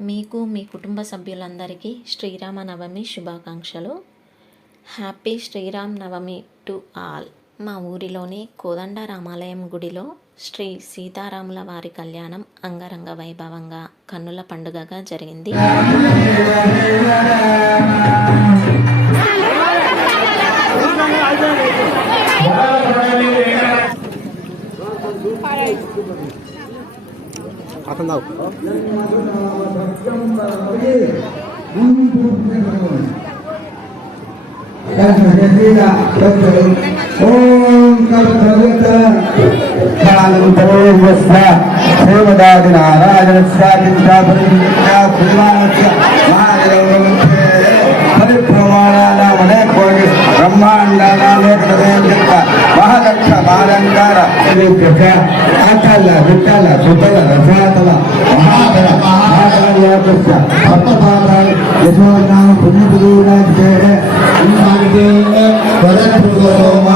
మీకు మీ కుటుంబ సభ్యులందరికీ శ్రీరామ నవమి శుభాకాంక్షలు. Happy Shriram Navami to all. మా ఊరిలోని కోదండ రామాలయం గుడిలో శ్రీ సీతారాముల వారి కళ్యాణం అంగరంగ వైభవంగా కన్నుల పండుగగా జరిగింది. అతను దావు ఓం కల్పవత కాలంతోస్వ ಅದೇ ಪ್ರಕಾರ ಆಟಲ್ಲ ಬಿಟ್ಟಲ್ಲ ಸುತ್ತಲ್ಲ ರಸಾತಲ ಮಹಾತಲ ಮಹಾಕಾರ್ಯಾಪಸ್ಯ ಸಪ್ತಪಾತಾಳ ಯಥೋ ನಾವು ಪುಣ್ಯಪುರೂರಾಜ್ಯ ಇಂದಾಗಿದೆ ವರಣ ಪುರುಗೋ ಮಾ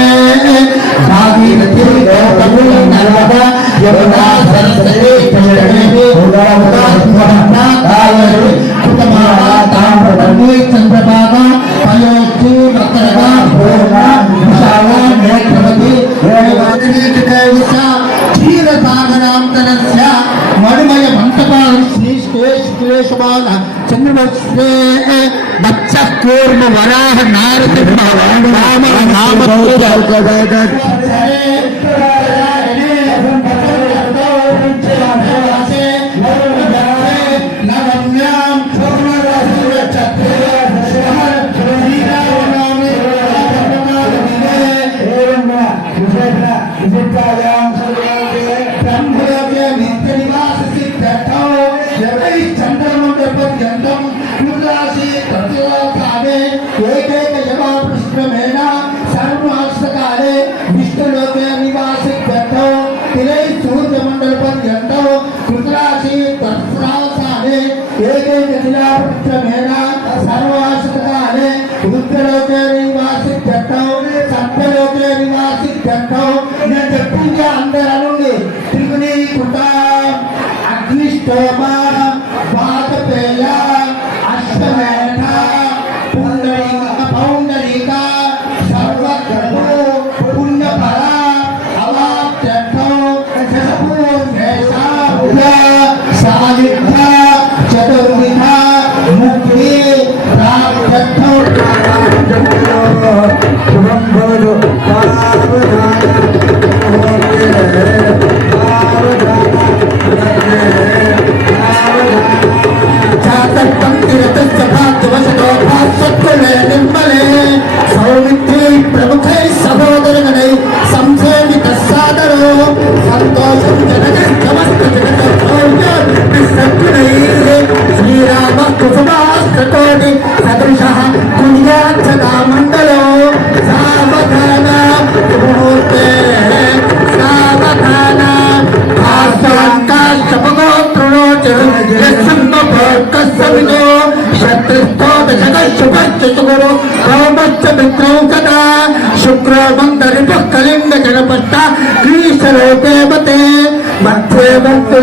నామ ఏకైక Mr. Lopez.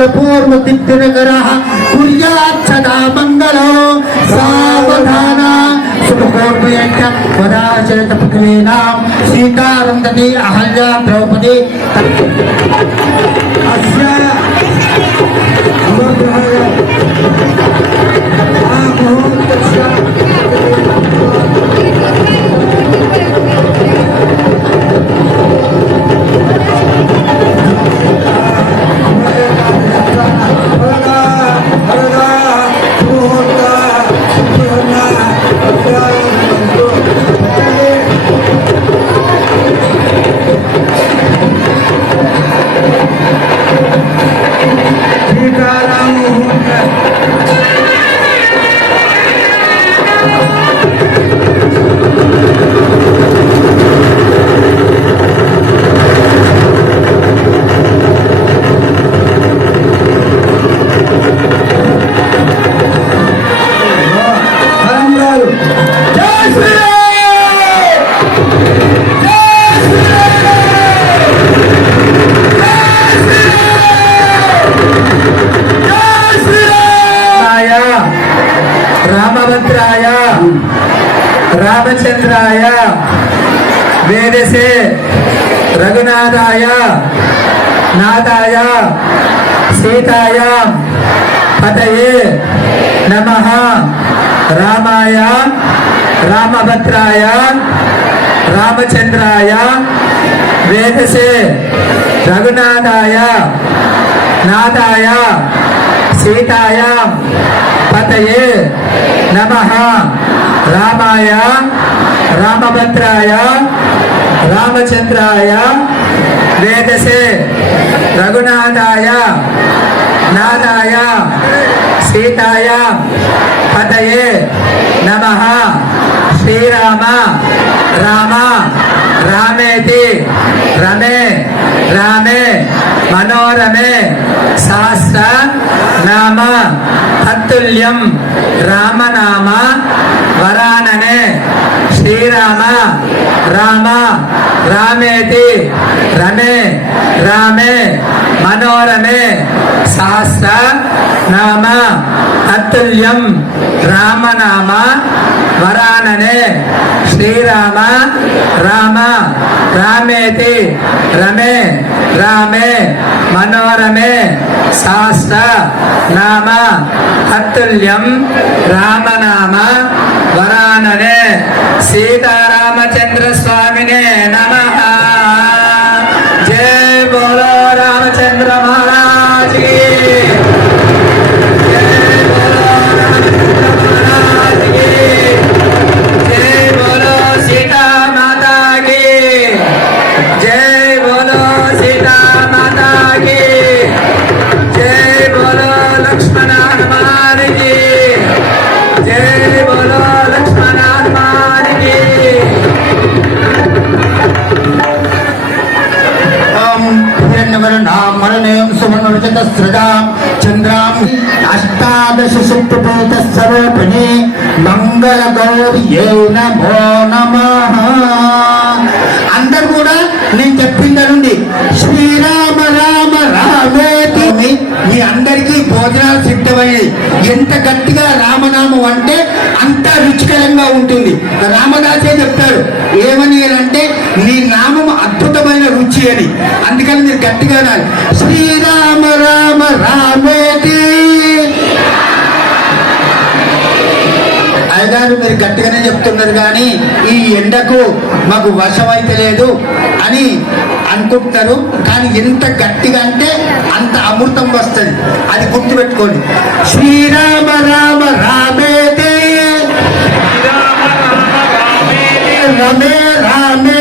మంగళ పూర్వ దిద్దినగర కుర్యాచ్చదా మంగళో సావధాన శుభకోర్మయంచ వదాచరిత పుత్రీనాం సీతారందతి అహల్యా ద్రౌపది అస్య సీతారామ రామాయ రామభద్రాయ రామచంద్రాయ వేదసే రఘునాథాయ నాథాయ సీతాయ పతయే నమ. రామాయ రామభద్రాయ రామచంద్రాయ వేదసే రఘునాథాయ నాథాయ సీతాయ పతయే నమ. శ్రీరామ రామ రామేతి రమే రామే మనోరమే సహస్ర నామ తత్తుల్యం రామనామ శ్రీరామ రామ రామేతి రమే రామే మనోరమే సహస్ర నామ అతుల్యం రామనామ వరాననే శ్రీరామ రామ రామేతి రమే రామే మనోరమే శాస్త్ర నామ అతుల్యం రామనామ వరాననే సీతారామచంద్ర స్వామినే నమ. సుమనుజతస్రజాం చంద్రాం అష్టాదశ శక్తిపీఠ స్వరూపిణి మంగళ గౌరియే నమో నమ అందరు కూడా నేను చెప్పిన శ్రీరామ రామ రామేతి మీ అందరికీ భోజనాలు సిద్ధమయ్యాయి. ఎంత గట్టిగా రామనామం అంటే అంత రుచికరంగా ఉంటుంది. రామదాసే చెప్తారు ఏమని అంటే నీ నామం అద్భుతమైన రుచి అని అందుకని మీరు గట్టిగా అనాలి. శ్రీరామ రామ రామేతి అయ్యగారు మీరు గట్టిగానే చెప్తున్నారు కానీ ఈ ఎండకు మాకు వశం అయితే లేదు అని అనుకుంటున్నారు. కానీ ఎంత గట్టిగా అంటే అంత అమృతం వస్తుంది. అది గుర్తుపెట్టుకోండి. శ్రీరామ రామ రామేతే రమే రామే.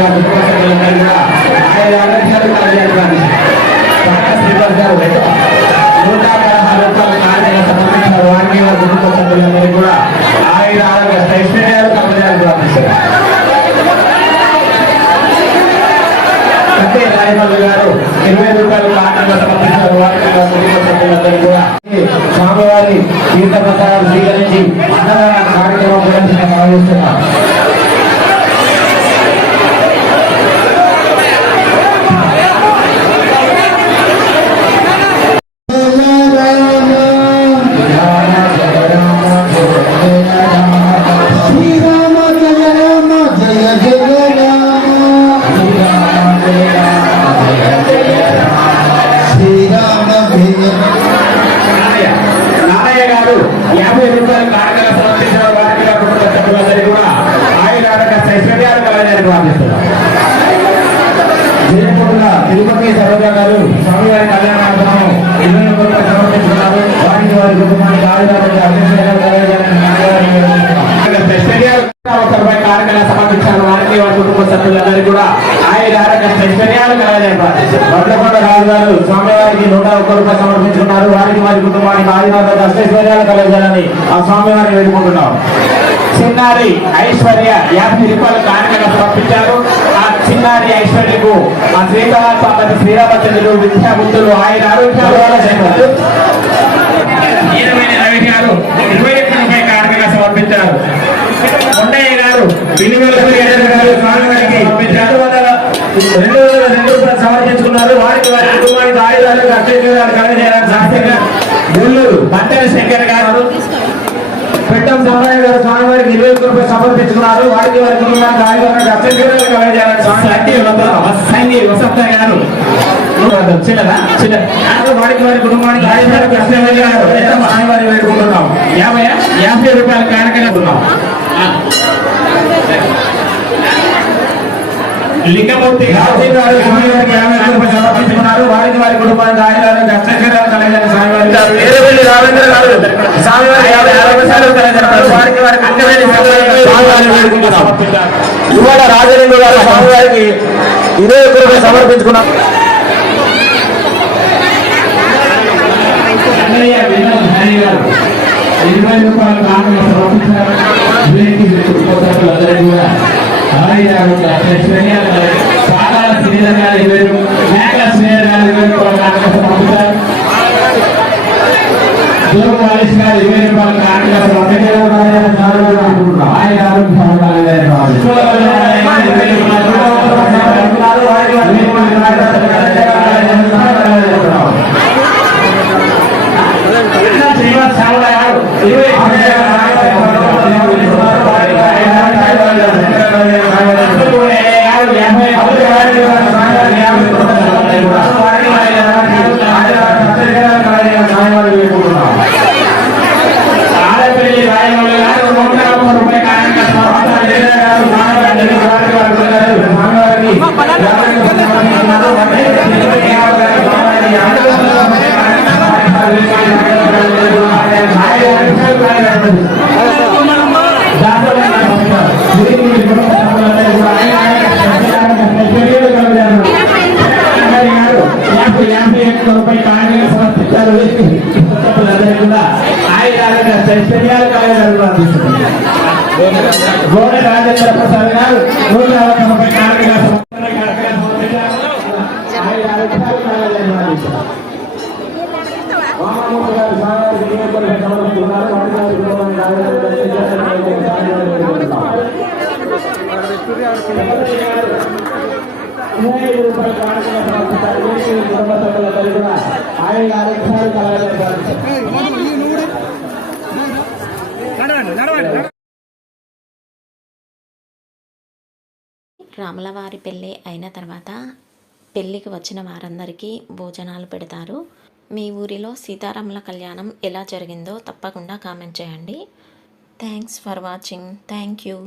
సమర్పించారు వారికి వారి ఆయన శ్రీనివాస్ గారు నూట ఒక్క రూపాయలు సమర్పించుకున్నారు వారికి వారి కుటుంబానికి ఆయుధాలకు అష్టైశ్వర్యాలు కలగాలని ఆ స్వామివారిని వేడుకుంటున్నాం. చిన్నారి ఐశ్వర్య యాభై రూపాయలు కానుకగా సమర్పించారు. ఆ చిన్నారి ఐశ్వర్యకు ఆ శ్రీకళా సంపతి శ్రీరామచంద్రుడు విద్యాబుద్ధులు ఆయన ఆరోగ్యాలు ఈరమైన రవి గారు ఇరవై ఒక్క రూపాయి కానుకగా సమర్పించారు. కొండయ్య గారు విలువల సమర్పించారు. రెండు వందల రెండు రూపాయలు సమర్పించుకున్నారు. వారికి కుటుంబానికి ఆయుధాలకు అక్షయజీవాలు కలగజేయాలని శాస్త్రంగా గుల్లూరు బట్టల శంకర్ గారు పెట్టం సమ్మయ్య గారు స్వామివారికి ఇరవై ఒక్క రూపాయలు సమర్పించుకున్నారు. వారికి వారి కుటుంబానికి ఆయుధాలకు అక్షయజీవాలు కలగజేయాలని స్వామి వసంత గారు. చిన్నదా చిన్న వారికి వారి కుటుంబానికి ఆయుధాలకు అక్షయజీవాలు స్వామివారి వేడుకుంటున్నాం. యాభై యాభై రూపాయల కానుకనే ఉన్నాం. లింగమూర్తి గారు సమర్పించుకున్నారు వారికి వారి కుటుంబానికి వీరవెల్లి గారు. యాభై వారికి ఇవాళ రాజలింగ గారు స్వామివారికి ఇరవై ఒక్క రూపాయలు సమర్పించుకున్నారు ఇరవై రూపాయలు వీరికి అందరూ కూడా. ఆయుధ ఆరోగ్య ఐశ్వర్యాలు కలిగి శ్రీధర్ గారు ఇరవై రూపాయలు గారు ఇరవై రూపాయలు దూరం గారు ఇరవై శ్రీనివాస్ చాలా గోడ రాజేంద్ర ప్రసాద్ గారు నూట యాభై రూపాయల కారణంగా సమర్పించారు ఆయన ఆరోగ్యాలు కలగాలని ప్రార్థిస్తున్నాను రామమూర్తి గారు స్వామివారికి ఇరవై రాములవారి పెళ్ళి అయిన తర్వాత పెళ్ళికి వచ్చిన వారందరికీ భోజనాలు పెడతారు. మీ ఊరిలో సీతారాముల కళ్యాణం ఎలా జరిగిందో తప్పకుండా కామెంట్ చేయండి. Thanks for watching. Thank you.